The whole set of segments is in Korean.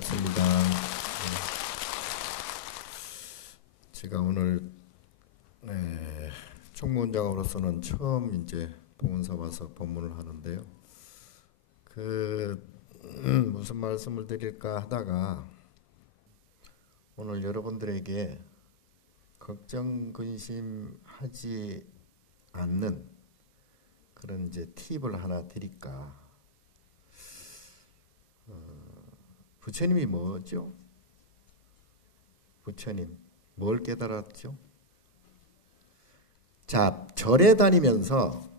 반갑습니다. 제가 오늘 총무원장으로서는 처음 이제 봉은사 와서 법문을 하는데요. 무슨 말씀을 드릴까 하다가 오늘 여러분들에게 걱정 근심하지 않는 그런 이제 팁을 하나 드릴까. 부처님이 뭐죠? 부처님 뭘 깨달았죠? 자, 절에 다니면서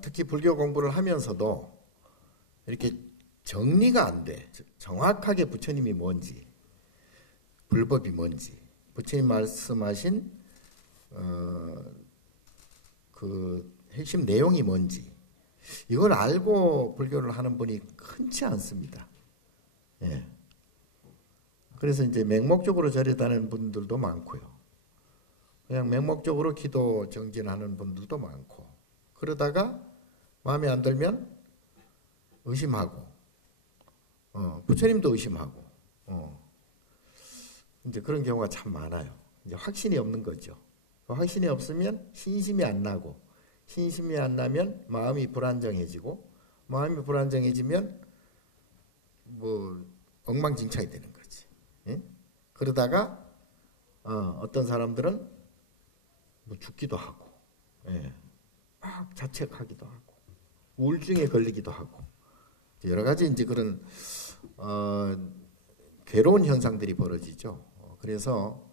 특히 불교 공부를 하면서도 이렇게 정리가 안 돼. 정확하게 부처님이 뭔지, 불법이 뭔지, 부처님 말씀하신 그 핵심 내용이 뭔지 이걸 알고 불교를 하는 분이 흔치 않습니다. 예. 그래서 이제 맹목적으로 절에 다니는 분들도 많고요. 그냥 맹목적으로 기도 정진하는 분들도 많고, 그러다가 마음에 안 들면 의심하고, 부처님도 의심하고, 이제 그런 경우가 참 많아요. 이제 확신이 없는 거죠. 확신이 없으면 신심이 안 나고, 신심이 안 나면 마음이 불안정해지고, 마음이 불안정해지면 엉망진창이 되는 거지. 예? 그러다가 어떤 사람들은 죽기도 하고, 예, 막 자책하기도 하고, 우울증에 걸리기도 하고, 여러 가지 이제 그런 괴로운 현상들이 벌어지죠. 그래서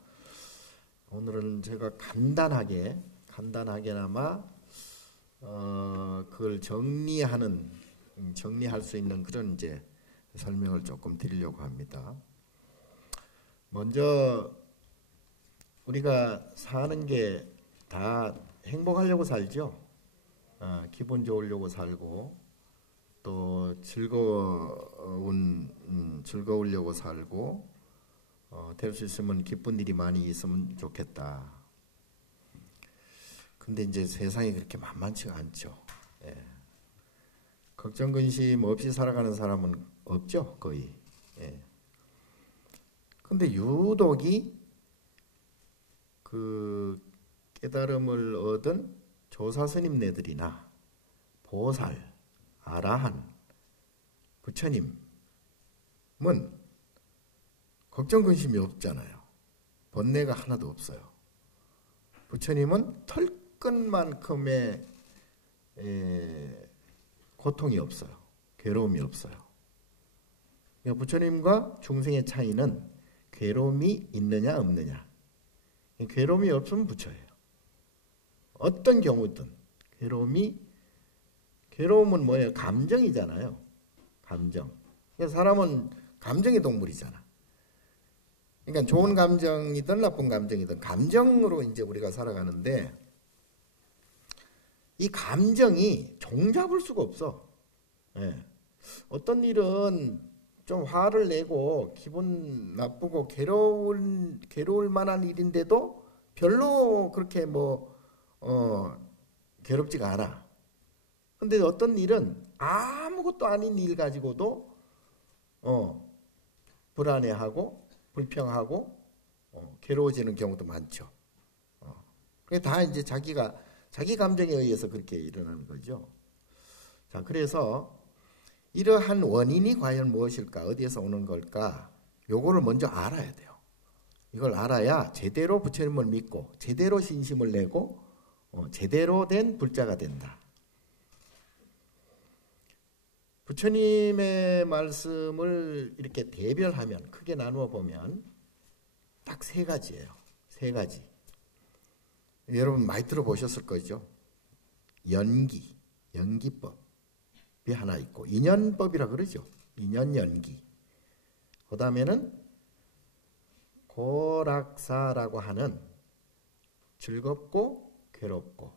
오늘은 제가 간단하게나마 그걸 정리할 수 있는 그런 이제 설명을 조금 드리려고 합니다. 먼저 우리가 사는 게 다 행복하려고 살죠. 기분 좋으려고 살고, 또 즐거우려고 살고, 될 수 있으면 기쁜 일이 많이 있으면 좋겠다. 근데 이제 세상이 그렇게 만만치가 않죠. 예. 걱정 근심 없이 살아가는 사람은 없죠, 거의. 예. 근데 유독이 그 깨달음을 얻은 조사스님네들이나 보살, 아라한, 부처님은 걱정 근심이 없잖아요. 번뇌가 하나도 없어요. 부처님은 털끝만큼의 고통이 없어요. 괴로움이 없어요. 그러니까 부처님과 중생의 차이는 괴로움이 있느냐 없느냐. 괴로움이 없으면 부처예요. 어떤 경우든 괴로움은 뭐예요? 감정이잖아요. 감정. 그러니까 사람은 감정의 동물이잖아. 그러니까 좋은 감정이든 나쁜 감정이든 감정으로 이제 우리가 살아가는데, 이 감정이 종잡을 수가 없어. 예. 어떤 일은 좀 화를 내고 기분 나쁘고 괴로울 만한 일인데도 별로 그렇게 괴롭지가 않아. 근데 어떤 일은 아무것도 아닌 일 가지고도 불안해하고 불평하고 괴로워지는 경우도 많죠. 그게 다 이제 자기 감정에 의해서 그렇게 일어나는 거죠. 자, 그래서 이러한 원인이 과연 무엇일까? 어디에서 오는 걸까? 요거를 먼저 알아야 돼요. 이걸 알아야 제대로 부처님을 믿고 제대로 신심을 내고 제대로 된 불자가 된다. 부처님의 말씀을 이렇게 대별하면, 크게 나누어 보면 딱 세 가지예요. 세 가지. 여러분 많이 들어보셨을 거죠. 연기법이 하나 있고, 인연법이라 그러죠. 인연연기. 그 다음에는 고락사라고 하는 즐겁고 괴롭고,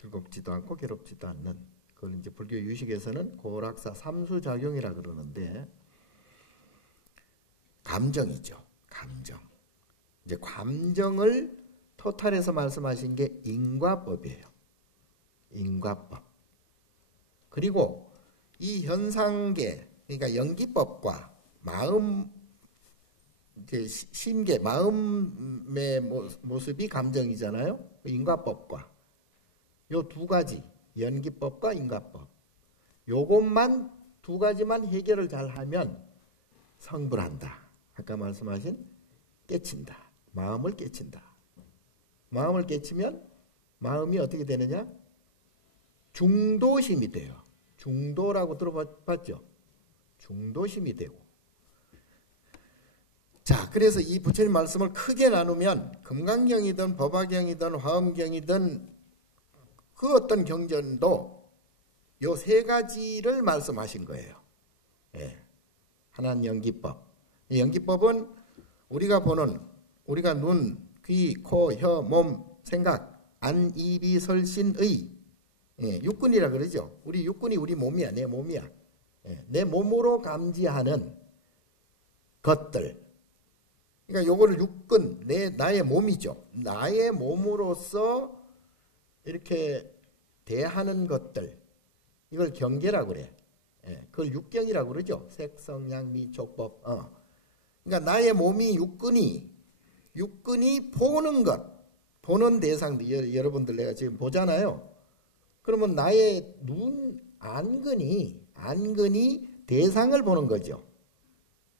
즐겁지도 않고 괴롭지도 않는, 그걸 이제 불교 유식에서는 고락사 삼수작용이라 그러는데, 감정이죠. 감정. 이제 감정을 토탈해서 말씀하신 게 인과법이에요. 인과법. 그리고 이 현상계, 그러니까 연기법과 마음 이제 심계, 마음의 모습이 감정이잖아요. 인과법과 요 두 가지, 연기법과 인과법, 요것만 두 가지만 해결을 잘 하면 성불한다. 아까 말씀하신 깨친다. 마음을 깨친다. 마음을 깨치면 마음이 어떻게 되느냐? 중도심이 돼요. 중도라고 들어봤죠? 중도심이 되고. 자, 그래서 이 부처님 말씀을 크게 나누면 금강경이든 법화경이든 화엄경이든 그 어떤 경전도 요 세 가지를 말씀하신 거예요. 예. 하나는 연기법. 이 연기법은 우리가 보는, 우리가 눈, 귀, 코, 혀, 몸, 생각, 안, 입이, 설신의, 예, 육근이라 그러죠. 우리 육근이 우리 몸이야. 내 몸이야. 예, 내 몸으로 감지하는 것들. 그러니까 요거를 육근, 나의 몸이죠. 나의 몸으로서 이렇게 대하는 것들. 이걸 경계라고 그래. 예, 그걸 육경이라고 그러죠. 색, 성향, 미, 촉법. 그러니까 나의 몸이 육근이 보는 것, 보는 대상들. 여러분들 내가 지금 보잖아요. 그러면 나의 눈 안근이 대상을 보는 거죠.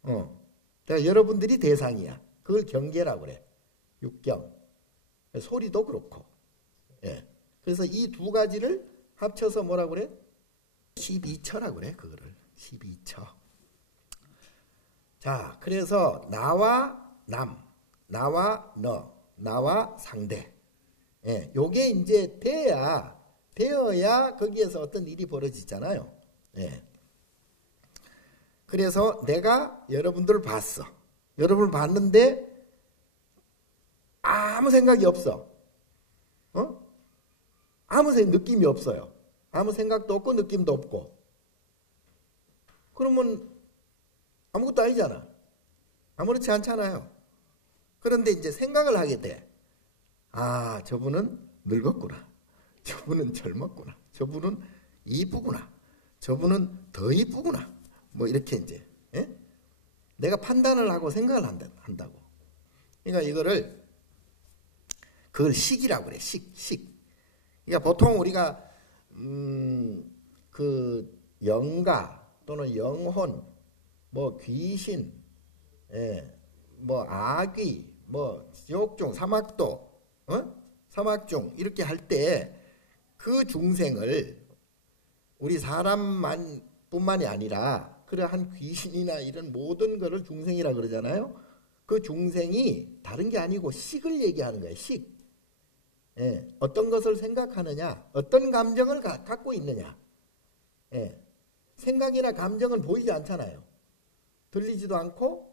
그러니까 여러분들이 대상이야. 그걸 경계라고 그래. 육경. 소리도 그렇고. 예. 그래서 이 두 가지를 합쳐서 뭐라고 그래? 12처라고 그래. 그거를 12처. 자, 그래서 나와 남, 나와 너, 나와 상대. 예, 요게 이제 되어야 거기에서 어떤 일이 벌어지잖아요. 예. 그래서 내가 여러분들을 봤어. 여러분을 봤는데 아무 생각이 없어. 아무 느낌이 없어요. 아무 생각도 없고 느낌도 없고. 그러면 아무것도 아니잖아. 아무렇지 않잖아요. 그런데 이제 생각을 하게 돼. 아, 저분은 늙었구나. 저분은 젊었구나. 저분은 이쁘구나. 저분은 더 이쁘구나. 뭐 이렇게 이제 내가 판단을 하고 생각을 한다고. 그러니까 그걸 식이라고 그래. 식. 그러니까 보통 우리가 그 영가 또는 영혼, 뭐 귀신, 뭐 아귀, 뭐 지옥중, 사막도, 사막중 이렇게 할 때 그 중생을 우리 사람만 뿐만이 아니라 그러한 귀신이나 이런 모든 것을 중생이라 그러잖아요. 그 중생이 다른 게 아니고 식을 얘기하는 거예요. 식. 예, 어떤 것을 생각하느냐, 어떤 감정을 갖고 있느냐. 예, 생각이나 감정은 보이지 않잖아요. 들리지도 않고,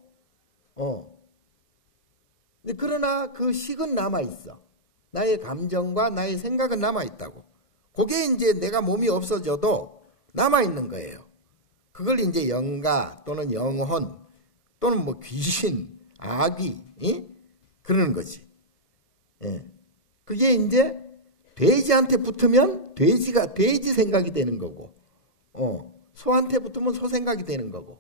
근데 그러나 그 식은 남아 있어. 나의 감정과 나의 생각은 남아 있다고. 그게 이제 내가 몸이 없어져도 남아 있는 거예요. 그걸 이제 영가 또는 영혼 또는 뭐 귀신, 아귀, 그러는 거지. 예. 그게 이제 돼지한테 붙으면 돼지 생각이 되는 거고, 소한테 붙으면 소 생각이 되는 거고,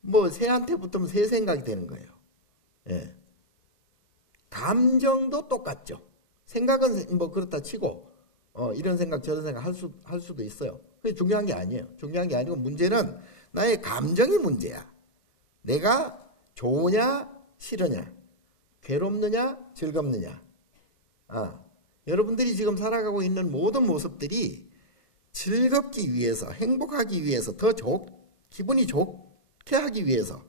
뭐 새한테 붙으면 새 생각이 되는 거예요. 예. 감정도 똑같죠. 생각은 뭐 그렇다 치고, 이런 생각 저런 생각 할 수도 있어요. 그게 중요한 게 아니에요. 중요한 게 아니고 문제는 나의 감정이 문제야. 내가 좋으냐 싫으냐, 괴롭느냐 즐겁느냐. 여러분들이 지금 살아가고 있는 모든 모습들이 즐겁기 위해서, 행복하기 위해서, 기분이 좋게 하기 위해서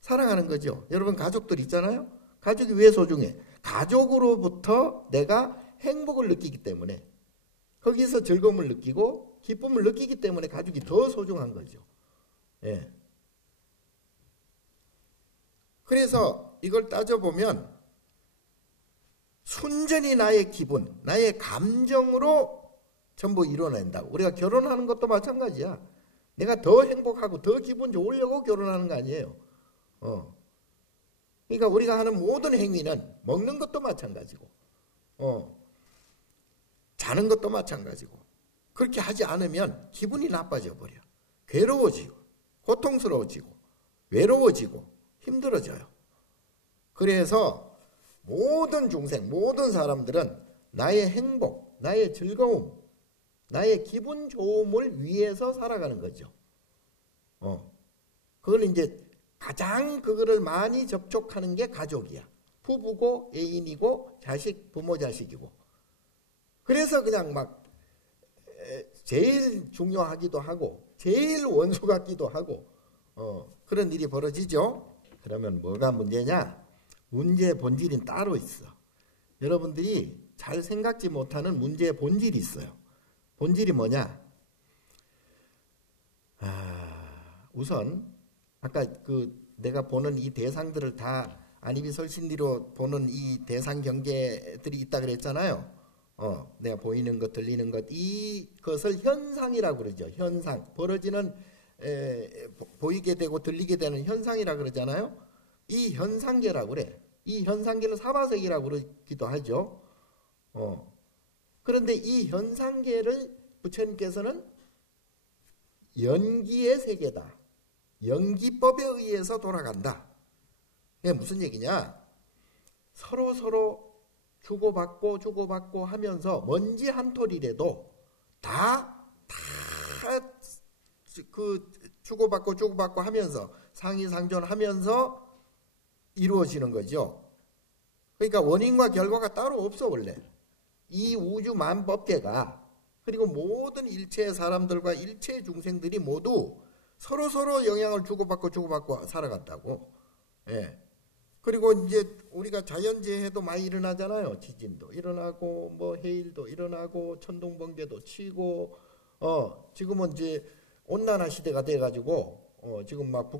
살아가는 거죠. 여러분 가족들 있잖아요. 가족이 왜 소중해? 가족으로부터 내가 행복을 느끼기 때문에, 거기서 즐거움을 느끼고 기쁨을 느끼기 때문에 가족이 더 소중한 거죠. 예. 그래서 이걸 따져보면 순전히 나의 기분, 나의 감정으로 전부 이뤄낸다고. 우리가 결혼하는 것도 마찬가지야. 내가 더 행복하고 더 기분 좋으려고 결혼하는 거 아니에요. 그러니까 우리가 하는 모든 행위는, 먹는 것도 마찬가지고, 자는 것도 마찬가지고, 그렇게 하지 않으면 기분이 나빠져 버려. 괴로워지고 고통스러워지고 외로워지고 힘들어져요. 그래서 모든 중생, 모든 사람들은 나의 행복, 나의 즐거움, 나의 기분 좋음을 위해서 살아가는 거죠. 그건 이제 가장 그거를 많이 접촉하는 게 가족이야. 부부고 애인이고 자식, 부모 자식이고. 그래서 그냥 막 제일 중요하기도 하고 제일 원수 같기도 하고 그런 일이 벌어지죠. 그러면 뭐가 문제냐? 문제의 본질은 따로 있어. 여러분들이 잘 생각지 못하는 문제의 본질이 있어요. 본질이 뭐냐? 우선 아까 내가 보는 이 대상들을 다 안이비설신리로 보는 이 대상 경계들이 있다 그랬잖아요. 내가 보이는 것, 들리는 것, 이것을 현상이라고 그러죠. 현상, 벌어지는 보이게 되고 들리게 되는 현상이라고 그러잖아요. 이 현상계라고 그래. 이 현상계는 사바세계라고 그러기도 하죠. 그런데 이 현상계를 부처님께서는 연기의 세계다. 연기법에 의해서 돌아간다. 이게 무슨 얘기냐? 서로 주고받고 하면서 먼지 한 톨이라도 주고받고 하면서 상이상존하면서 이루어지는 거죠. 그러니까 원인과 결과가 따로 없어 원래. 이 우주 만법계가 그리고 모든 일체의 사람들과 일체의 중생들이 모두 서로 영향을 주고받고 살아간다고. 예. 그리고 이제 우리가 자연재해도 많이 일어나잖아요. 지진도 일어나고 뭐 해일도 일어나고 천둥번개도 치고 지금은 이제 온난화 시대가 돼 가지고 지금 막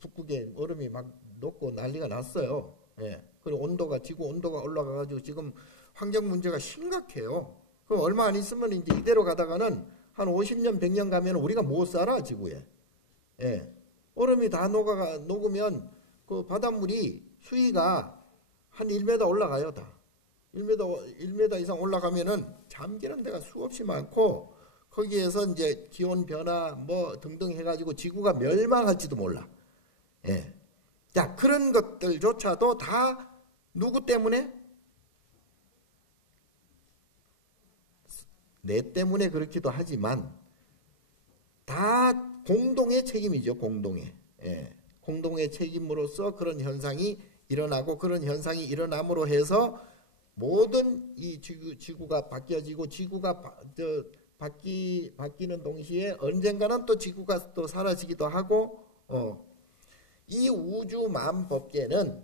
북극에 얼음이 막 녹고 난리가 났어요. 예. 그리고 지구 온도가 올라가 가지고 지금 환경 문제가 심각해요. 그럼 얼마 안 있으면 이제 이대로 가다가는 한 50년 100년 가면 우리가 못 살아 지구에. 예. 얼음이 다 녹으면 그 바닷물이 수위가 한 1m 올라가요, 다. 1m 이상 올라가면은 잠기는 데가 수없이 많고, 거기에서 이제 기온 변화 뭐 등등 해가지고 지구가 멸망할지도 몰라. 예. 자, 그런 것들조차도 다 누구 때문에? 내 때문에 그렇기도 하지만, 다 공동의 책임이죠, 공동의. 예. 공동의 책임으로서 그런 현상이 일어나고 그런 현상이 일어남으로 해서 모든 이 지구가 바뀌어지고 지구가 바뀌는 동시에 언젠가는 또 지구가 또 사라지기도 하고 이 우주 만법계는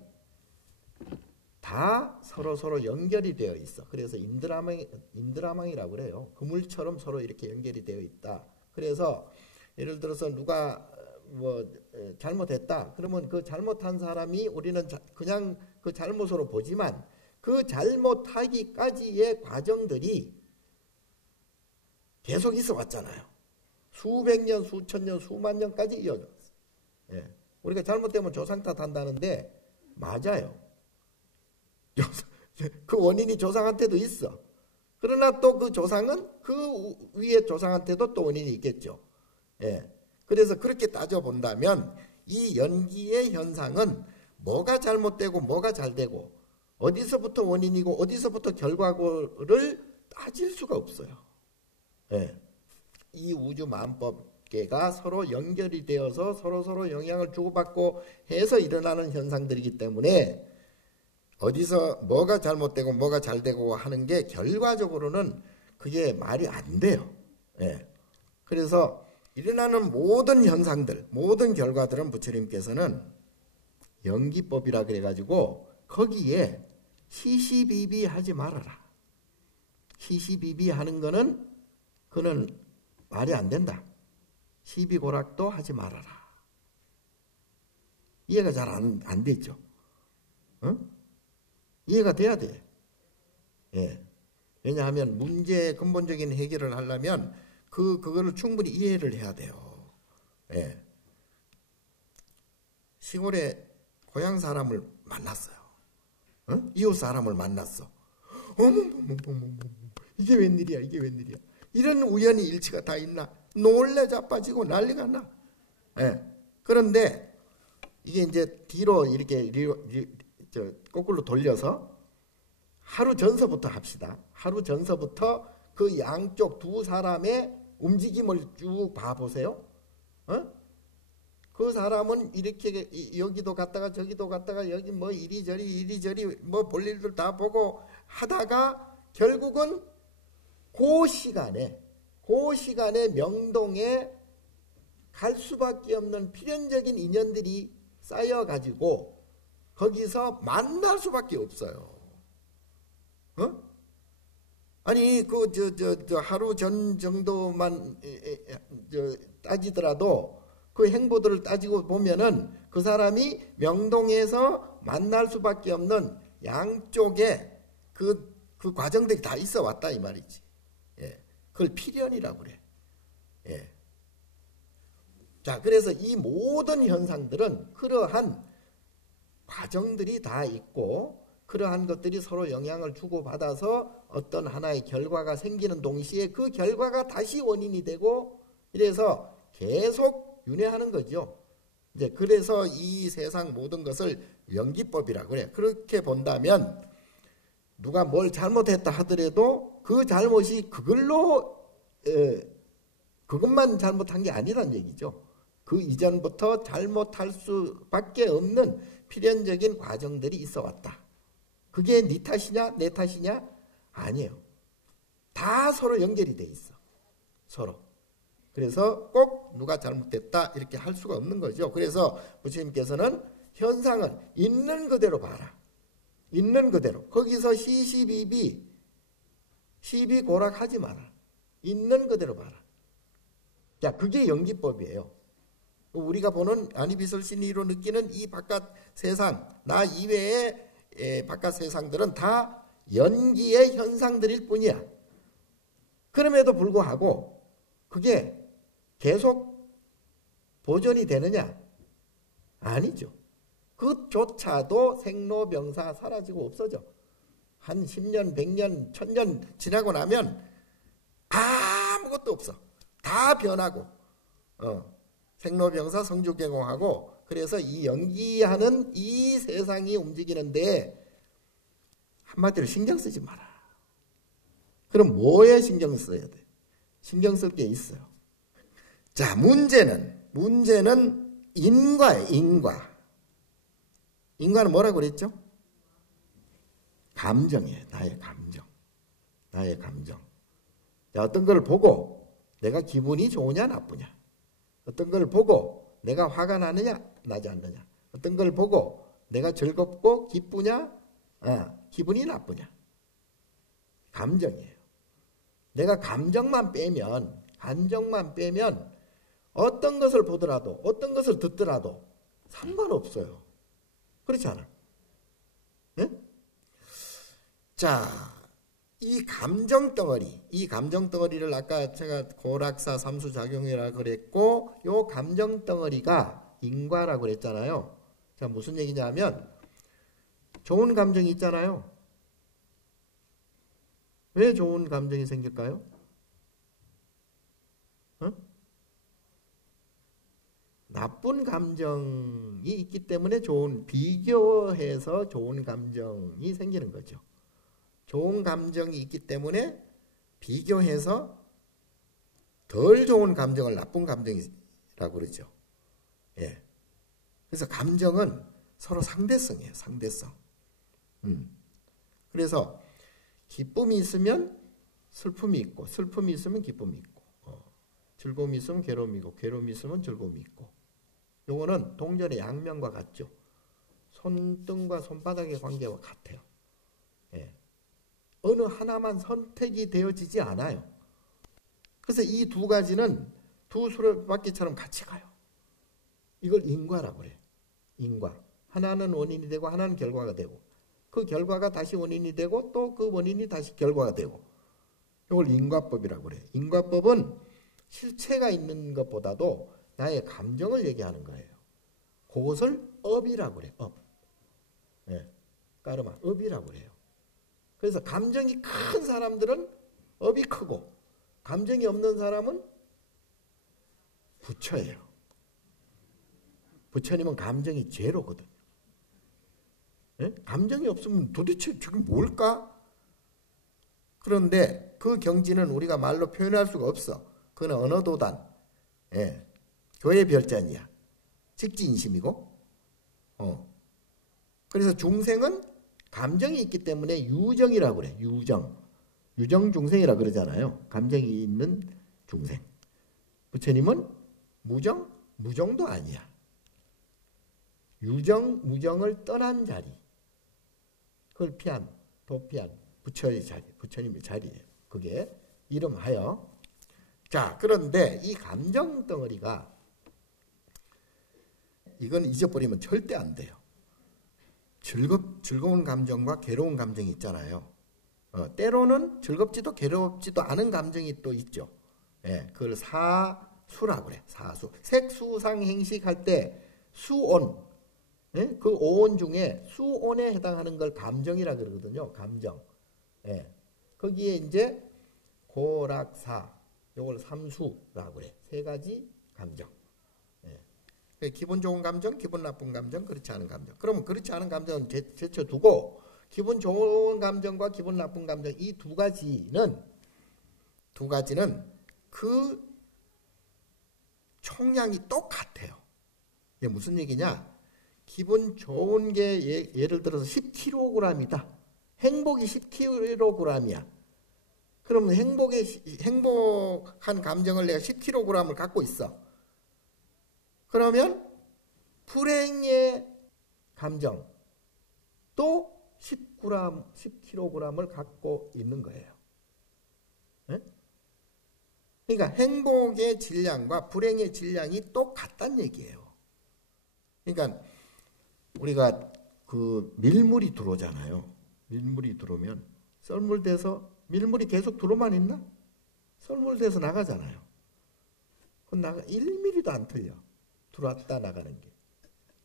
다 서로 연결이 되어 있어. 그래서 인드라망이라고 그래요. 그물처럼 서로 이렇게 연결이 되어 있다. 그래서 예를 들어서 누가 뭐 잘못했다. 그러면 그 잘못한 사람이 우리는 그냥 그 잘못으로 보지만 그 잘못하기까지의 과정들이 계속 있어 왔잖아요. 수백 년, 수천 년, 수만 년까지 이어졌어. 예. 우리가 잘못되면 조상 탓한다는데 맞아요. 그 원인이 조상한테도 있어. 그러나 또 그 조상은 그 위에 조상한테도 또 원인이 있겠죠. 예. 그래서 그렇게 따져본다면 이 연기의 현상은 뭐가 잘못되고 뭐가 잘되고 어디서부터 원인이고 어디서부터 결과고를 따질 수가 없어요. 예. 이 우주 만법계가 서로 연결이 되어서 서로 영향을 주고받고 해서 일어나는 현상들이기 때문에 어디서 뭐가 잘못되고 뭐가 잘되고 하는 게 결과적으로는 그게 말이 안 돼요. 예. 그래서 일어나는 모든 현상들, 모든 결과들은 부처님께서는 연기법이라 그래가지고 거기에 시시비비 하지 말아라. 시시비비 하는 거는 그는 말이 안 된다. 시비고락도 하지 말아라. 이해가 잘 안 되죠. 이해가 돼야 돼. 예. 왜냐하면 문제의 근본적인 해결을 하려면 그거를 충분히 이해를 해야 돼요. 예. 시골에 고향 사람을 만났어요. 이웃 사람을 만났어. 어머머머머머, 이게 웬일이야, 이게 웬일이야. 이런 우연히 일치가 다 있나? 놀래 자빠지고 난리가 나. 예. 그런데 이게 이제 뒤로 이렇게 거꾸로 돌려서 하루 전서부터 합시다. 하루 전서부터 그 양쪽 두 사람의 움직임을 쭉 봐보세요. 그 사람은 이렇게 여기도 갔다가 저기도 갔다가 여기 뭐 이리저리 뭐 볼 일들 다 보고 하다가 결국은 그 시간에 명동에 갈 수밖에 없는 필연적인 인연들이 쌓여가지고 거기서 만날 수밖에 없어요. 아니 하루 전 정도만 따지더라도 그 행보들을 따지고 보면은 그 사람이 명동에서 만날 수밖에 없는 양쪽에 그 과정들이 다 있어 왔다 이 말이지. 예. 그걸 필연이라고 그래. 예. 자, 그래서 이 모든 현상들은 그러한 과정들이 다 있고 그러한 것들이 서로 영향을 주고받아서 어떤 하나의 결과가 생기는 동시에 그 결과가 다시 원인이 되고 이래서 계속 윤회하는 거죠. 이제 그래서 이 세상 모든 것을 연기법이라고 그래. 그렇게 본다면 누가 뭘 잘못했다 하더라도 그 잘못이 그것만 잘못한 게 아니란 얘기죠. 그 이전부터 잘못할 수밖에 없는 필연적인 과정들이 있어 왔다. 그게 네 탓이냐 내 탓이냐? 아니에요. 다 서로 연결이 돼 있어. 서로. 그래서 꼭 누가 잘못됐다 이렇게 할 수가 없는 거죠. 그래서 부처님께서는 현상은 있는 그대로 봐라. 있는 그대로. 거기서 시비고락하지 마라. 있는 그대로 봐라. 자, 그게 연기법이에요. 우리가 보는 아니비설신이로 느끼는 이 바깥 세상, 나 이외의 바깥 세상들은 다 연기의 현상들일 뿐이야. 그럼에도 불구하고 그게 계속 보존이 되느냐? 아니죠. 그조차도 생로병사 사라지고 없어져. 한 10년, 100년, 1000년 지나고 나면 아무것도 없어. 다 변하고 생로병사 성주개공하고 그래서 이 연기하는 이 세상이 움직이는데 한마디로 신경 쓰지 마라. 그럼 뭐에 신경 써야 돼? 신경 쓸 게 있어요. 자, 문제는 인과예요. 인과는 뭐라고 그랬죠? 감정이에요. 나의 감정. 자, 어떤 걸 보고 내가 기분이 좋으냐 나쁘냐. 어떤 걸 보고 내가 화가 나느냐 나지 않느냐. 어떤 걸 보고 내가 즐겁고 기쁘냐 기분이 나쁘냐. 감정이에요. 내가 감정만 빼면 어떤 것을 보더라도 어떤 것을 듣더라도 상관없어요. 그렇지 않아? 네? 자, 이 감정덩어리를 아까 제가 고락사 삼수작용이라고 그랬고 요 감정덩어리가 인과라고 그랬잖아요. 자, 무슨 얘기냐면 좋은 감정이 있잖아요. 왜 좋은 감정이 생길까요? 나쁜 감정이 있기 때문에 비교해서 좋은 감정이 생기는 거죠. 좋은 감정이 있기 때문에 비교해서 덜 좋은 감정을 나쁜 감정이라고 그러죠. 예. 그래서 감정은 서로 상대성이에요. 상대성. 그래서 기쁨이 있으면 슬픔이 있고 슬픔이 있으면 기쁨이 있고 즐거움이 있으면 괴로움이 있고 괴로움이 있으면 즐거움이 있고 요거는 동전의 양면과 같죠. 손등과 손바닥의 관계와 같아요. 예. 어느 하나만 선택이 되어지지 않아요. 그래서 이 두 가지는 두 수레바퀴처럼 같이 가요. 이걸 인과라고 그래요. 인과. 하나는 원인이 되고 하나는 결과가 되고 그 결과가 다시 원인이 되고 또 그 원인이 다시 결과가 되고 이걸 인과법이라고 그래요. 인과법은 실체가 있는 것보다도 나의 감정을 얘기하는 거예요. 그것을 업이라고 그래요. 업. 네. 까르마. 업이라고 그래요. 그래서 감정이 큰 사람들은 업이 크고 감정이 없는 사람은 부처예요. 부처님은 감정이 제로거든요. 예? 감정이 없으면 도대체 지금 뭘까? 그런데 그 경지는 우리가 말로 표현할 수가 없어. 그건 언어도단, 예, 교의 별자니야. 직지인심이고, 그래서 중생은 감정이 있기 때문에 유정이라고 그래. 유정 중생이라 그러잖아요. 감정이 있는 중생. 부처님은 무정도 아니야. 무정을 떠난 자리. 그걸 도피한 부처의 자리, 부처님의 자리예요. 그게 이름하여. 자, 그런데 이 감정 덩어리가 이건 잊어버리면 절대 안 돼요. 즐거운 감정과 괴로운 감정이 있잖아요. 때로는 즐겁지도 괴롭지도 않은 감정이 또 있죠. 예, 그걸 사수라고 그래. 사수. 색수상행식 할 때 수온, 예? 그 오온 중에 수온에 해당하는 걸 감정이라 그러거든요. 감정. 예. 거기에 이제 고락사, 요걸 삼수라고 그래. 세 가지 감정. 예. 기분 좋은 감정, 기분 나쁜 감정, 그렇지 않은 감정. 그러면 그렇지 않은 감정은 제쳐두고 기분 좋은 감정과 기분 나쁜 감정 이 두 가지는 그 총량이 똑같아요. 이게 무슨 얘기냐? 기분 좋은 게 예를 들어서 10kg이다. 행복이 10kg이야. 그러면 행복한 감정을 내가 10kg을 갖고 있어. 그러면 불행의 감정 또 10kg을 갖고 있는 거예요. 네? 그러니까 행복의 질량과 불행의 질량이 똑같다는 얘기예요. 그러니까 우리가 그 밀물이 들어오잖아요. 밀물이 들어오면 썰물돼서 밀물이 계속 들어만 있나? 썰물돼서 나가잖아요. 그건 1mm도 안 틀려. 들어왔다 나가는 게.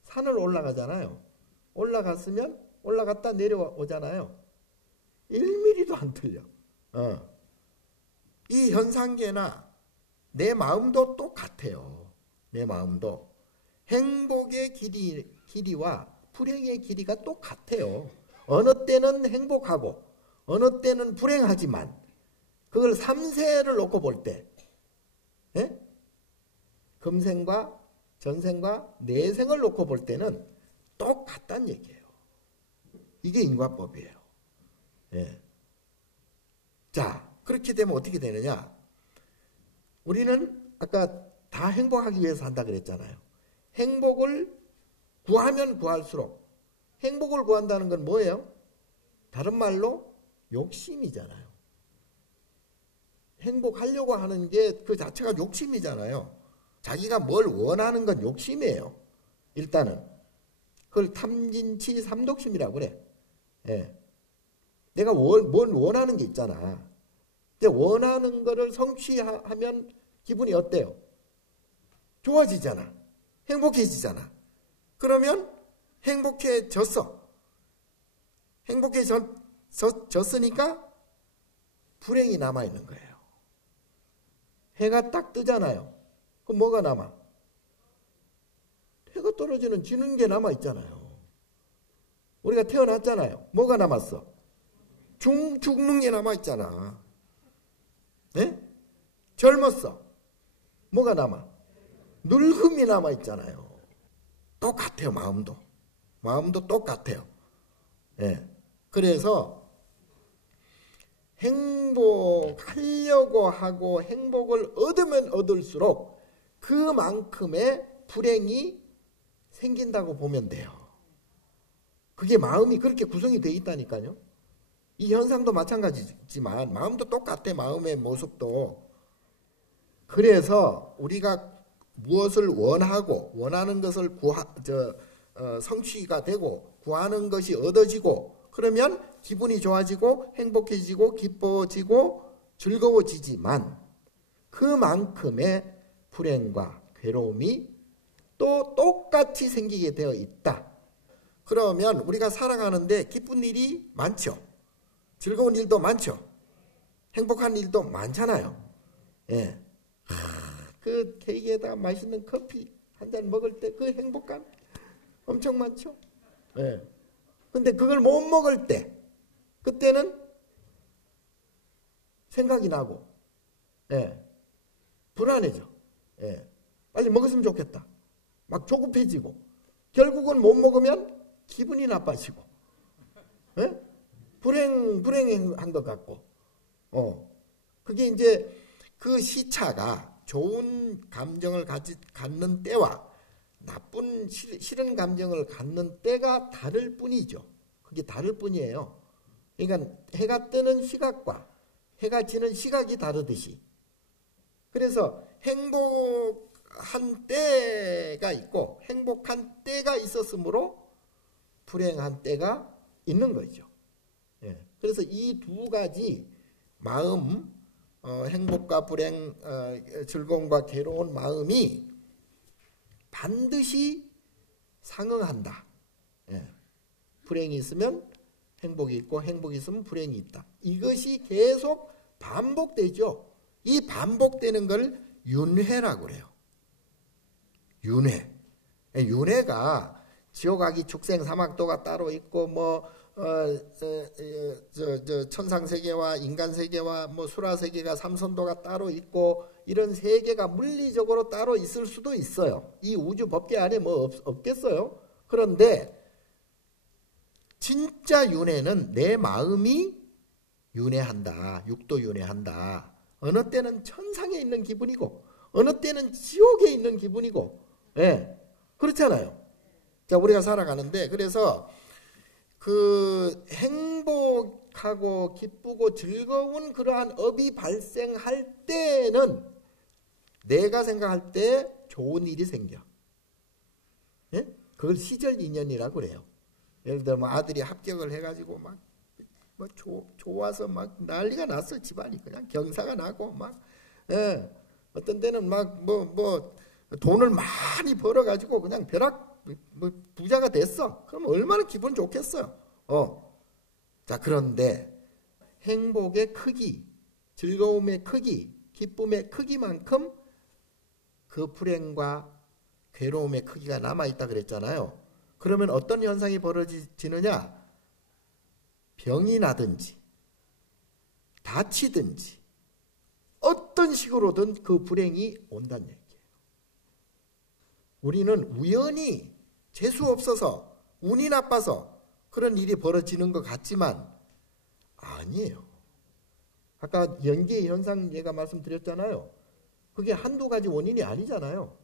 산을 올라가잖아요. 올라갔다 내려오잖아요. 1mm도 안 틀려. 이 현상계나 내 마음도 똑같아요. 내 마음도. 행복의 길이와 불행의 길이가 똑같아요. 어느 때는 행복하고 어느 때는 불행하지만 그걸 3세를 놓고 볼 때 금생과 전생과 내생을 놓고 볼 때는 똑같다는 얘기예요. 이게 인과법이에요. 예. 자, 그렇게 되면 어떻게 되느냐? 우리는 아까 다 행복하기 위해서 한다 그랬잖아요. 행복을 구하면 구할수록 행복을 구한다는 건 뭐예요? 다른 말로 욕심이잖아요. 행복하려고 하는 게 그 자체가 욕심이잖아요. 자기가 뭘 원하는 건 욕심이에요. 일단은. 그걸 탐진치 삼독심이라고 그래. 예. 내가 뭘 원하는 게 있잖아. 근데 원하는 거를 성취하면 기분이 어때요? 좋아지잖아. 행복해지잖아. 그러면 행복해졌어. 행복해졌으니까 불행이 남아있는 거예요. 해가 딱 뜨잖아요. 그럼 뭐가 남아? 해가 떨어지는 지는 게 남아있잖아요. 우리가 태어났잖아요. 뭐가 남았어? 죽는 게 남아있잖아. 네? 젊었어. 뭐가 남아? 늙음이 남아있잖아요. 똑같아요. 마음도 똑같아요. 예. 그래서 행복하려고 하고 행복을 얻으면 얻을수록 그만큼의 불행이 생긴다고 보면 돼요. 그게 마음이 그렇게 구성이 되어 있다니까요. 이 현상도 마찬가지지만 마음도 똑같아. 마음의 모습도. 그래서 우리가 무엇을 원하고 원하는 것을 성취가 되고 구하는 것이 얻어지고 그러면 기분이 좋아지고 행복해지고 기뻐지고 즐거워지지만 그만큼의 불행과 괴로움이 또 똑같이 생기게 되어 있다. 그러면 우리가 살아가는데 기쁜 일이 많죠. 즐거운 일도 많죠. 행복한 일도 많잖아요. 예. 그 케이크에다가 맛있는 커피 한 잔 먹을 때 그 행복감 엄청 많죠. 예. 근데 그걸 못 먹을 때 그때는 생각이 나고, 예. 불안해져. 예. 빨리 먹었으면 좋겠다. 막 조급해지고, 결국은 못 먹으면 기분이 나빠지고, 예? 불행한 것 같고, 그게 이제 그 시차가 좋은 감정을 갖는 때와 나쁜 싫은 감정을 갖는 때가 다를 뿐이죠. 그게 다를 뿐이에요. 그러니까 해가 뜨는 시각과 해가 지는 시각이 다르듯이, 그래서 행복한 때가 있고 행복한 때가 있었으므로 불행한 때가 있는 거죠. 예. 그래서 이 두 가지 마음, 행복과 불행, 즐거움과 괴로운 마음이 반드시 상응한다. 예. 불행이 있으면 행복이 있고 행복이 있으면 불행이 있다. 이것이 계속 반복되죠. 이 반복되는 걸 윤회라고 그래요. 윤회. 윤회가 지옥아기 축생 사막도가 따로 있고 천상 세계와 인간 세계와 수라 세계가 삼선도가 따로 있고 이런 세계가 물리적으로 따로 있을 수도 있어요. 이 우주 법계 안에 없겠어요. 그런데 진짜 윤회는 내 마음이 윤회한다. 육도 윤회한다. 어느 때는 천상에 있는 기분이고 어느 때는 지옥에 있는 기분이고, 예, 그렇잖아요. 자, 우리가 살아가는데, 그래서 그 행복하고 기쁘고 즐거운 그러한 업이 발생할 때는 내가 생각할 때 좋은 일이 생겨. 예? 그걸 시절 인연이라고 그래요. 예를 들어 아들이 합격을 해가지고 막 좋아서 막 난리가 났어. 집안이 그냥 경사가 나고 막, 예. 어떤 때는 막 돈을 많이 벌어가지고 그냥 벼락 부자가 됐어. 그럼 얼마나 기분 좋겠어요. 자, 그런데 행복의 크기, 즐거움의 크기, 기쁨의 크기만큼 그 불행과 괴로움의 크기가 남아있다 그랬잖아요. 그러면 어떤 현상이 벌어지느냐? 병이 나든지 다치든지 어떤 식으로든 그 불행이 온다는 얘기예요. 우리는 우연히 재수 없어서 운이 나빠서 그런 일이 벌어지는 것 같지만 아니에요. 아까 연기의 현상 제가 말씀드렸잖아요. 그게 한두 가지 원인이 아니잖아요.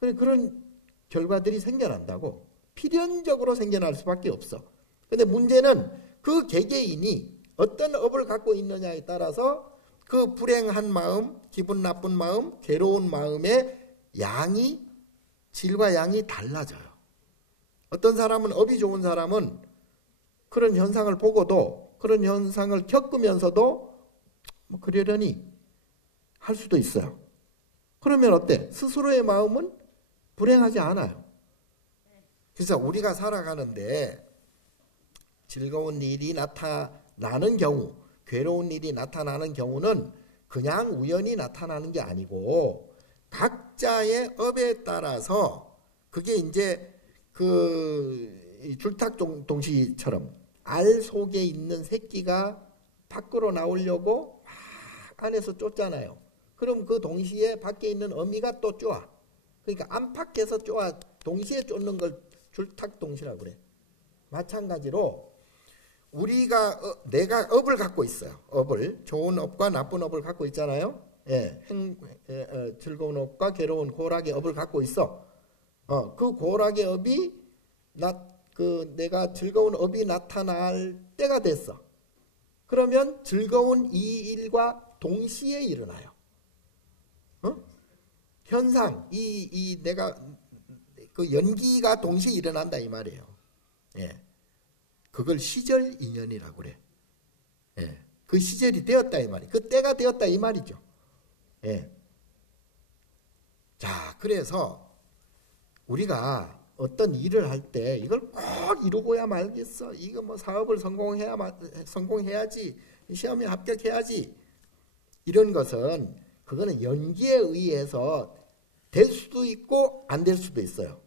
그런 결과들이 생겨난다고. 필연적으로 생겨날 수밖에 없어. 근데 문제는 그 개개인이 어떤 업을 갖고 있느냐에 따라서 그 불행한 마음, 기분 나쁜 마음, 괴로운 마음의 양이, 질과 양이 달라져요. 어떤 사람은, 업이 좋은 사람은 그런 현상을 보고도, 그런 현상을 겪으면서도 그러려니 할 수도 있어요. 그러면 어때? 스스로의 마음은 불행하지 않아요. 그래서 우리가 살아가는데 즐거운 일이 나타나는 경우, 괴로운 일이 나타나는 경우는 그냥 우연히 나타나는 게 아니고 각자의 업에 따라서 그게 이제 그 줄탁동시처럼 알 속에 있는 새끼가 밖으로 나오려고 막 안에서 쫓잖아요. 그럼 그 동시에 밖에 있는 어미가 또 쪼아. 그러니까 안팎에서 쪼아 동시에 쫓는 걸 줄탁동시라고 그래. 마찬가지로 내가 업을 갖고 있어요. 업을, 좋은 업과 나쁜 업을 갖고 있잖아요. 예, 즐거운 업과 괴로운 고락의 업을 갖고 있어. 그 고락의 업이 내가 즐거운 업이 나타날 때가 됐어. 그러면 즐거운 이 일과 동시에 일어나요. 현상, 내가 그 연기가 동시에 일어난다 이 말이에요. 예. 그걸 시절 인연이라고 그래. 예. 그 시절이 되었다 이 말이에요. 그 때가 되었다 이 말이죠. 예. 자, 그래서 우리가 어떤 일을 할 때 이걸 꼭 이루고야 말겠어. 이거 사업을 성공해야지. 시험에 합격해야지. 이런 것은 그거는 연기에 의해서 될 수도 있고 안 될 수도 있어요.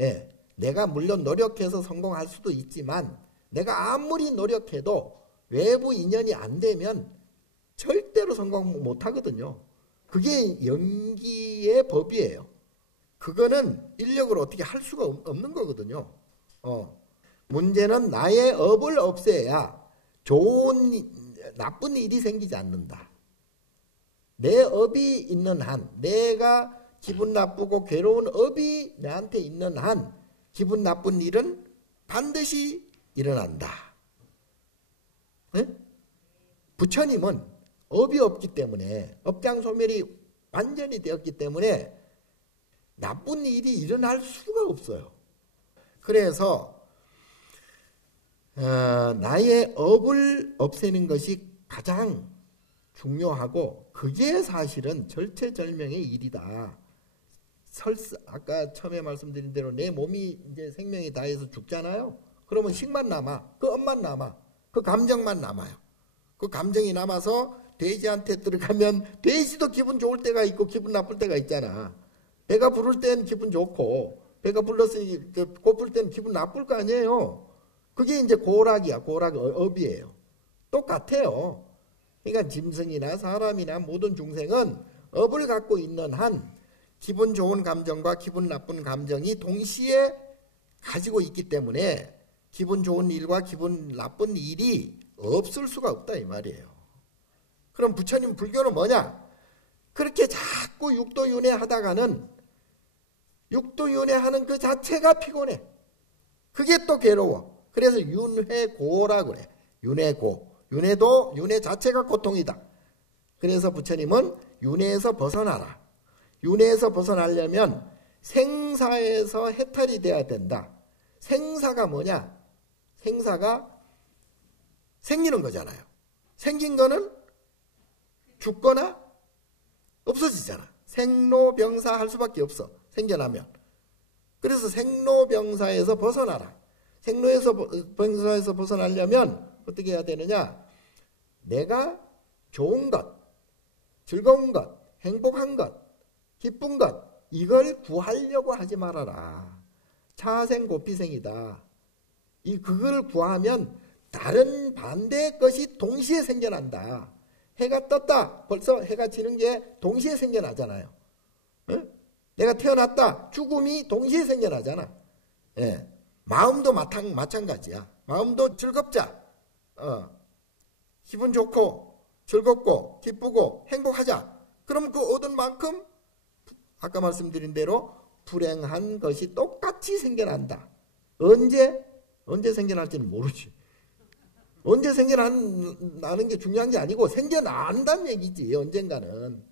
예, 내가 물론 노력해서 성공할 수도 있지만 내가 아무리 노력해도 외부 인연이 안 되면 절대로 성공 못 하거든요. 그게 연기의 법이에요. 그거는 인력으로 어떻게 할 수가 없는 거거든요. 문제는 나의 업을 없애야 나쁜 일이 생기지 않는다. 내 업이 있는 한, 내가 기분 나쁘고 괴로운 업이 내한테 있는 한 기분 나쁜 일은 반드시 일어난다. 네? 부처님은 업이 없기 때문에, 업장소멸이 완전히 되었기 때문에 나쁜 일이 일어날 수가 없어요. 그래서 나의 업을 없애는 것이 가장 중요하고 그게 사실은 절체절명의 일이다. 아까 처음에 말씀드린 대로 내 몸이 이제 생명이 다해서 죽잖아요. 그러면 식만 남아, 그 업만 남아, 그 감정만 남아요. 그 감정이 남아서 돼지한테 들어가면 돼지도 기분 좋을 때가 있고 기분 나쁠 때가 있잖아. 배가 부를 땐 기분 좋고 배가 불렀으니 고플 땐 기분 나쁠 거 아니에요. 그게 이제 고락이야. 업이에요. 똑같아요. 그러니까 짐승이나 사람이나 모든 중생은 업을 갖고 있는 한 기분 좋은 감정과 기분 나쁜 감정이 동시에 가지고 있기 때문에 기분 좋은 일과 기분 나쁜 일이 없을 수가 없다 이 말이에요. 그럼 부처님 불교는 뭐냐? 그렇게 자꾸 육도윤회 하다가는 육도윤회하는 그 자체가 피곤해. 그게 또 괴로워. 그래서 윤회고라 그래. 윤회고. 윤회 자체가 고통이다. 그래서 부처님은 윤회에서 벗어나라. 윤회에서 벗어나려면 생사에서 해탈이 돼야 된다. 생사가 뭐냐? 생사가 생기는 거잖아요. 생긴 거는 죽거나 없어지잖아. 생로병사 할 수밖에 없어. 생겨나면. 그래서 생로병사에서 벗어나라. 생로병사에서 벗어나려면 어떻게 해야 되느냐? 내가 좋은 것, 즐거운 것, 행복한 것, 기쁜 것 이걸 구하려고 하지 말아라. 차생 고피생이다. 그걸 구하면 다른 반대의 것이 동시에 생겨난다. 해가 떴다. 벌써 해가 지는 게 동시에 생겨나잖아요. 응? 내가 태어났다. 죽음이 동시에 생겨나잖아. 예. 마음도 마찬가지야. 마음도 즐겁자. 기분 좋고 즐겁고 기쁘고 행복하자. 그럼 그 얻은 만큼 아까 말씀드린 대로 불행한 것이 똑같이 생겨난다. 언제 생겨날지는 모르지. 언제 생겨나는 게 중요한 게 아니고 생겨난다는 얘기지. 언젠가는.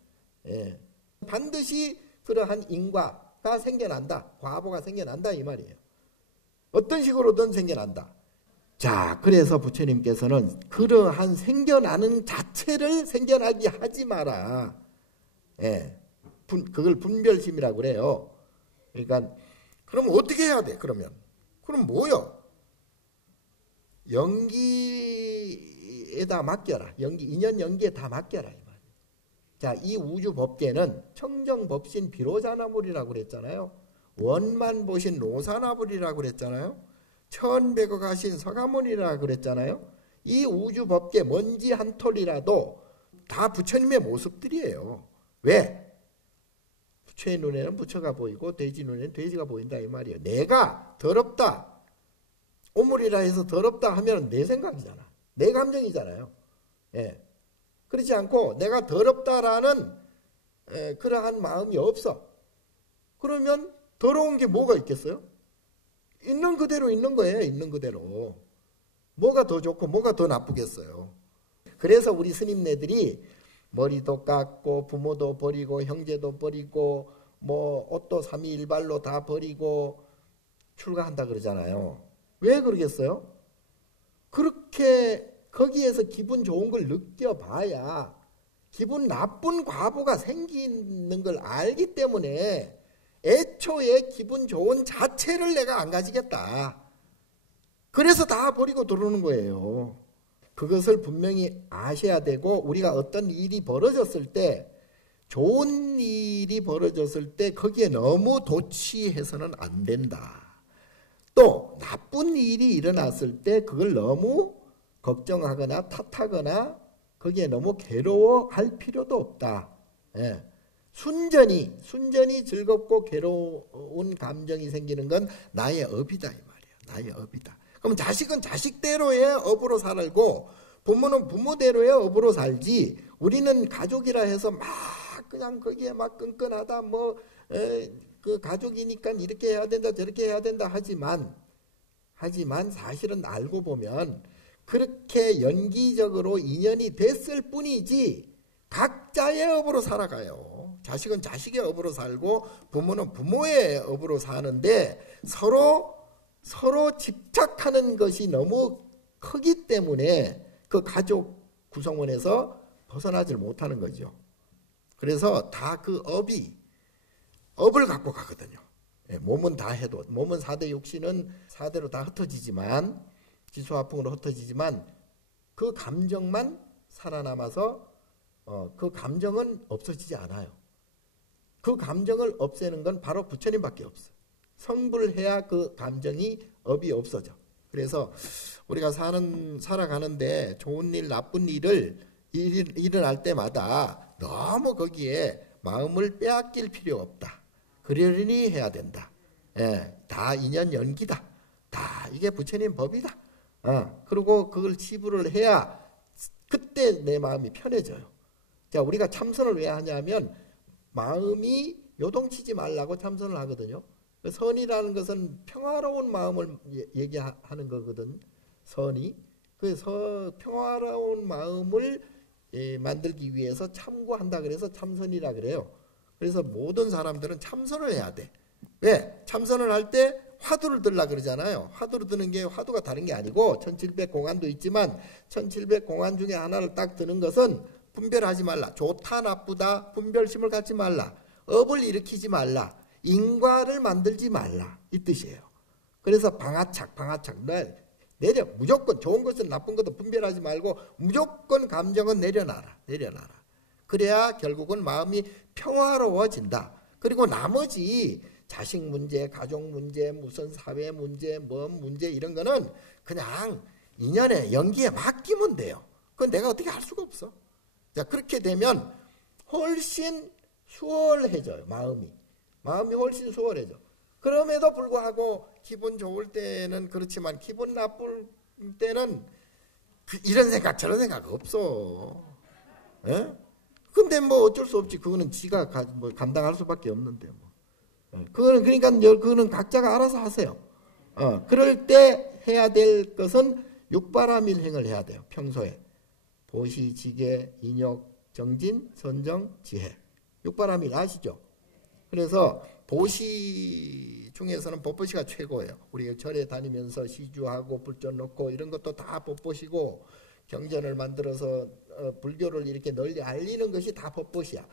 예. 반드시 그러한 인과가 생겨난다. 과보가 생겨난다 이 말이에요. 어떤 식으로든 생겨난다. 자, 그래서 부처님께서는 그러한 생겨나는 자체를 생겨나게 하지 마라. 예. 그걸 분별심이라고 그래요. 그러니까 그럼 어떻게 해야 돼? 그럼 뭐요? 연기에다 맡겨라. 인연 연기에 다 맡겨라. 이 말. 자, 이 우주 법계는 청정법신 비로자나불이라고 그랬잖아요. 원만 보신 로사나불이라고 그랬잖아요. 천백억하신 서가모니라고 그랬잖아요. 이 우주 법계 먼지 한 톨이라도 다 부처님의 모습들이에요. 왜? 부처의 눈에는 부처가 보이고 돼지 눈에는 돼지가 보인다 이 말이에요. 내가 더럽다. 오물이라 해서 더럽다 하면 내 생각이잖아. 내 감정이잖아요. 예. 그렇지 않고 내가 더럽다라는 그러한 마음이 없어. 그러면 더러운 게 뭐가 있겠어요? 있는 그대로 있는 거예요. 있는 그대로. 뭐가 더 좋고 뭐가 더 나쁘겠어요. 그래서 우리 스님네들이 머리도 깎고 부모도 버리고 형제도 버리고 뭐 옷도 삼위일발로 다 버리고 출가한다 그러잖아요. 왜 그러겠어요? 그렇게 거기에서 기분 좋은 걸 느껴봐야 기분 나쁜 과보가 생기는 걸 알기 때문에 애초에 기분 좋은 자체를 내가 안 가지겠다. 그래서 다 버리고 들어오는 거예요. 그것을 분명히 아셔야 되고 우리가 어떤 일이 벌어졌을 때 좋은 일이 벌어졌을 때 거기에 너무 도취해서는 안 된다. 또 나쁜 일이 일어났을 때 그걸 너무 걱정하거나 탓하거나 거기에 너무 괴로워할 필요도 없다. 예. 순전히 즐겁고 괴로운 감정이 생기는 건 나의 업이다 이 말이야. 나의 업이다. 그럼 자식은 자식대로의 업으로 살고 부모는 부모대로의 업으로 살지. 우리는 가족이라 해서 막 그냥 거기에 막 끈끈하다 그 가족이니까 이렇게 해야 된다 저렇게 해야 된다 하지만 사실은 알고 보면 그렇게 연기적으로 인연이 됐을 뿐이지 각자의 업으로 살아가요. 자식은 자식의 업으로 살고 부모는 부모의 업으로 사는데 서로 집착하는 것이 너무 크기 때문에 그 가족 구성원에서 벗어나질 못하는 거죠. 그래서 다 그 업을 갖고 가거든요. 몸은 다 해도 몸은 4대 육신은 4대로 다 흩어지지만 지수화풍으로 흩어지지만 그 감정만 살아남아서 그 감정은 없어지지 않아요. 그 감정을 없애는 건 바로 부처님밖에 없어요. 성불해야 그 감정이 업이 없어져. 그래서 우리가 살아가는데 좋은 일 나쁜 일을 일어날 때마다 너무 거기에 마음을 빼앗길 필요 없다. 그러려니 해야 된다. 예, 다 인연 연기다. 다 이게 부처님 법이다. 그리고 그걸 치부를 해야 그때 내 마음이 편해져요. 자, 우리가 참선을 왜 하냐면 마음이 요동치지 말라고 참선을 하거든요. 선이라는 것은 평화로운 마음을 얘기하는 거거든. 선이. 그래서 평화로운 마음을 만들기 위해서 참고한다 그래서 참선이라 그래요. 그래서 모든 사람들은 참선을 해야 돼. 왜? 참선을 할 때 화두를 들라 그러잖아요. 화두를 드는 게 화두가 다른 게 아니고 1700공안도 있지만 1700공안 중에 하나를 딱 드는 것은 분별하지 말라. 좋다 나쁘다 분별심을 갖지 말라. 업을 일으키지 말라. 인과를 만들지 말라. 이 뜻이에요. 그래서 방아착 내려. 무조건 좋은 것은 나쁜 것도 분별하지 말고 무조건 감정은 내려놔라. 그래야 결국은 마음이 평화로워진다. 그리고 나머지 자식 문제, 가족 문제, 무슨 사회 문제, 뭔 문제 이런 거는 그냥 인연에 연기에 맡기면 돼요. 그건 내가 어떻게 할 수가 없어. 자, 그렇게 되면 훨씬 수월해져요. 마음이 훨씬 수월해져. 그럼에도 불구하고 기분 좋을 때는 그렇지만 기분 나쁠 때는 이런 생각 저런 생각 없어. 예? 근데 뭐 어쩔 수 없지. 그거는 지가 감당할 수밖에 없는데 뭐. 그거는 각자가 알아서 하세요. 그럴 때 해야 될 것은 육바라밀행을 해야 돼요. 평소에 보시, 지계, 인욕, 정진, 선정, 지혜. 육바라밀 아시죠? 그래서 보시 중에서는 법보시가 최고예요. 우리가 절에 다니면서 시주하고 불전 놓고 이런 것도 다 법보시고 경전을 만들어서 불교를 이렇게 널리 알리는 것이 다 법보시야.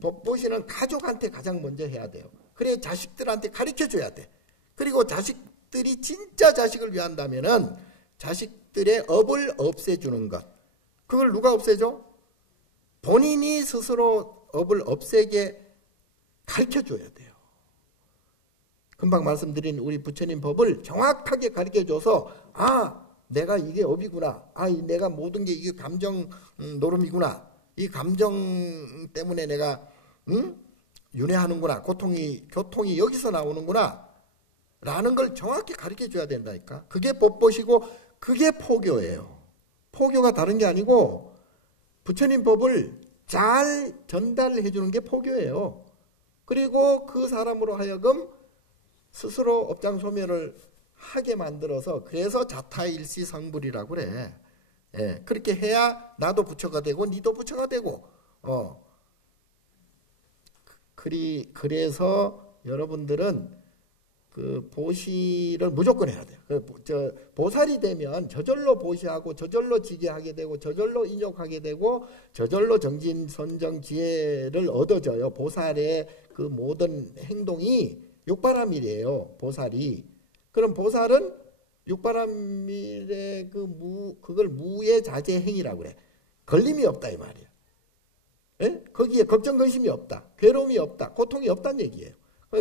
법보시는 가족한테 가장 먼저 해야 돼요. 그래 자식들한테 가르쳐줘야 돼. 그리고 자식들이 진짜 자식을 위한다면은 자식들의 업을 없애주는 것. 그걸 누가 없애줘? 본인이 스스로 업을 없애게 가르쳐줘야 돼요. 금방 말씀드린 우리 부처님 법을 정확하게 가르쳐줘서 내가 이게 업이구나. 내가 모든 게 이게 감정 노름이구나. 이 감정 때문에 내가 윤회하는구나. 교통이 여기서 나오는구나. 라는 걸 정확히 가르쳐줘야 된다니까. 그게 법보시고 그게 포교예요. 포교가 다른 게 아니고 부처님 법을 잘 전달해 주는 게 포교예요. 그리고 그 사람으로 하여금 스스로 업장소멸을 하게 만들어서 그래서 자타일시 성불이라고 그래. 예, 그렇게 해야 나도 부처가 되고 니도 부처가 되고 그래서 여러분들은 그 보시를 무조건 해야 돼요. 보살이 되면 저절로 보시하고 저절로 지게하게 되고 저절로 인욕하게 되고 저절로 정진 선정 지혜를 얻어져요. 보살의 그 모든 행동이 육바라밀이에요. 보살이. 그럼 보살은 육바라밀의 그걸 무의 자제 행위라고 그래. 걸림이 없다 이 말이야. 예? 거기에 걱정 근심이 없다, 괴로움이 없다, 고통이 없다는 얘기예요.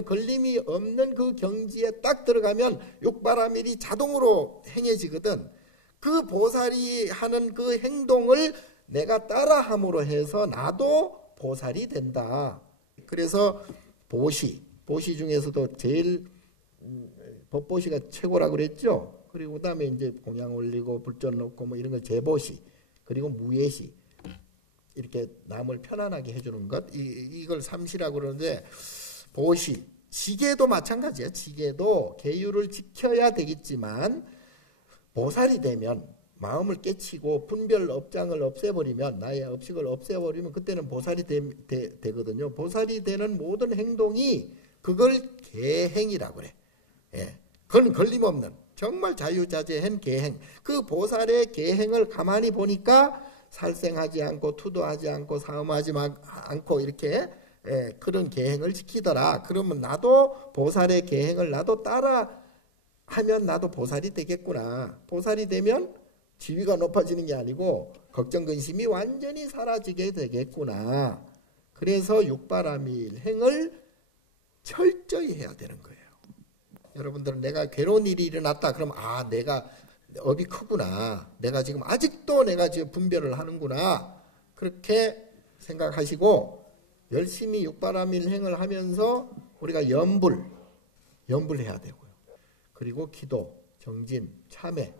걸림이 없는 그 경지에 딱 들어가면 육바라밀이 자동으로 행해지거든. 그 보살이 하는 그 행동을 내가 따라함으로 해서 나도 보살이 된다. 그래서 보시 중에서도 제일 법보시가 최고라고 그랬죠. 그리고 그다음에 이제 공양 올리고 불전 놓고 뭐 이런 거 제보시, 그리고 무예시, 이렇게 남을 편안하게 해주는 것, 이걸 삼시라고 그러는데, 보시, 지계도 마찬가지예요. 지계도 계율을 지켜야 되겠지만 보살이 되면, 마음을 깨치고 분별 업장을 없애버리면, 나의 업식을 없애버리면 그때는 보살이 되거든요. 보살이 되는 모든 행동이 그걸 계행이라고 그래. 예. 그건 걸림없는 정말 자유자재한 계행. 그 보살의 계행을 가만히 보니까 살생하지 않고 투도하지 않고 사음하지 않고 이렇게 그런 계행을 지키더라. 그러면 나도 보살의 계행을 나도 따라 하면 나도 보살이 되겠구나. 보살이 되면 지위가 높아지는 게 아니고 걱정 근심이 완전히 사라지게 되겠구나. 그래서 육바라밀행을 철저히 해야 되는 거예요. 여러분들은 내가 괴로운 일이 일어났다 그러면 내가 업이 크구나, 내가 지금 아직도 내가 지금 분별을 하는구나, 그렇게 생각하시고 열심히 육바라밀행을 하면서 우리가 염불해야 되고요. 그리고 기도, 정진, 참회,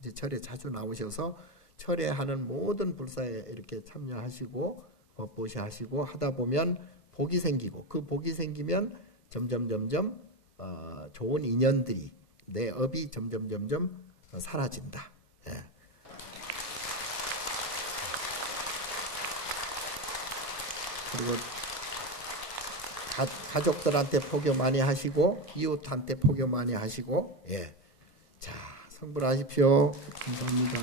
이제 철에 자주 나오셔서 철회하는 모든 불사에 이렇게 참여하시고 법보시 하시고 하다 보면 복이 생기고, 그 복이 생기면 점점 좋은 인연들이, 내 업이 점점 사라진다. 그리고 가족들한테 포교 많이 하시고 이웃한테 포교 많이 하시고, 자, 성불하십시오. 감사합니다.